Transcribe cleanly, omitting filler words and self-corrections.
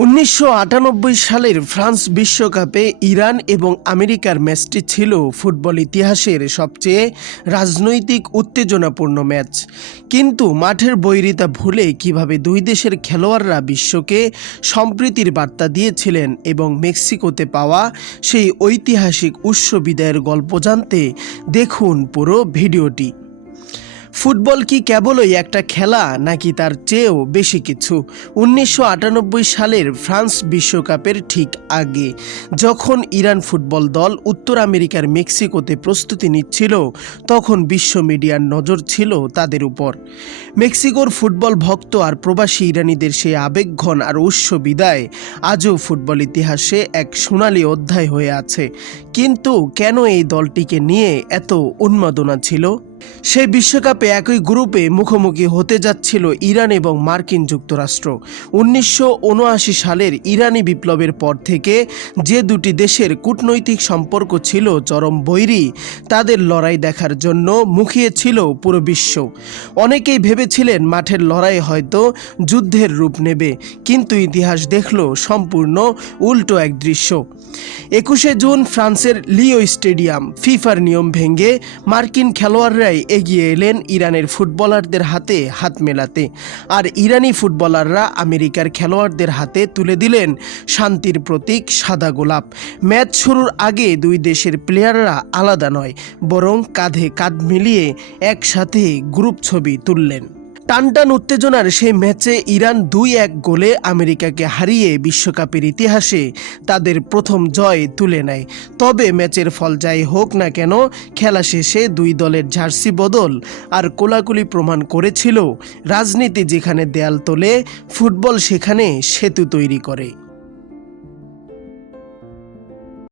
১৯৯৮ সালের ফ্রান্স বিশ্বকাপে ইরান এবং আমেরিকার ম্যাচটি ছিল ফুটবল ইতিহাসের সবচেয়ে রাজনৈতিক উত্তেজনাপূর্ণ ম্যাচ। কিন্তু মাঠের বৈরিতা ভুলে কিভাবে দুই দেশের খেলোয়াড়রা বিশ্বকে সম্প্রীতির বার্তা দিয়েছিলেন এবং মেক্সিকোতে পাওয়া সেই ঐতিহাসিক উৎস বিদায়ের গল্প জানতে দেখুন পুরো ভিডিওটি। ফুটবল কি কেবলই একটা খেলা নাকি তার চেয়েও বেশি কিছু? ১৯৯৮ সালের ফ্রান্স বিশ্বকাপের ঠিক আগে যখন ইরান ফুটবল দল উত্তর আমেরিকার মেক্সিকোতে প্রস্তুতি নিচ্ছিল, তখন বিশ্ব মিডিয়ার নজর ছিল তাদের উপর। মেক্সিকোর ফুটবল ভক্ত আর প্রবাসী ইরানিদের সেই আবেগঘন আর উৎস বিদায় আজও ফুটবল ইতিহাসে এক সোনালী অধ্যায় হয়ে আছে। কিন্তু কেন এই দলটিকে নিয়ে এত উন্মাদনা ছিল? সেই বিশ্বকাপে একই গ্রুপে মুখোমুখি হতে যাচ্ছিল ইরান এবং মার্কিন যুক্তরাষ্ট্র। ১৯৭৯ সালের ইরানি বিপ্লবের পর থেকে যে দুটি দেশের কূটনৈতিক সম্পর্ক ছিল চরম বৈরী, তাদের লড়াই দেখার জন্য মুখিয়ে ছিল পুরো বিশ্ব। অনেকেই ভেবেছিলেন মাঠের লড়াই হয়তো যুদ্ধের রূপ নেবে, কিন্তু ইতিহাস দেখল সম্পূর্ণ উল্টো এক দৃশ্য। ২১শে জুন ফ্রান্সের লিও স্টেডিয়াম ফিফার নিয়ম ভেঙে মার্কিন খেলোয়াড়রাই এগিয়ে এলেন ইরানের ফুটবলারদের হাতে হাত মেলাতে, আর ইরানি ফুটবলাররা আমেরিকার খেলোয়াড়দের হাতে তুলে দিলেন শান্তির প্রতীক সাদা গোলাপ। ম্যাচ শুরুর আগে দুই দেশের প্লেয়াররা আলাদা নয়, বরং কাঁধে কাঁধ মিলিয়ে একসাথে গ্রুপ ছবি তুললেন। টানটান উত্তেজনার সেই ম্যাচে ইরান ২-১ গোলে আমেরিকাকে হারিয়ে বিশ্বকাপের ইতিহাসে তাদের প্রথম জয় তুলে নেয়। তবে ম্যাচের ফল যাই হোক না কেন, খেলা শেষে দুই দলের জার্সি বদল আর কোলাকুলি প্রমাণ করেছিল রাজনীতি যেখানে দেয়াল তোলে, ফুটবল সেখানে সেতু তৈরি করে।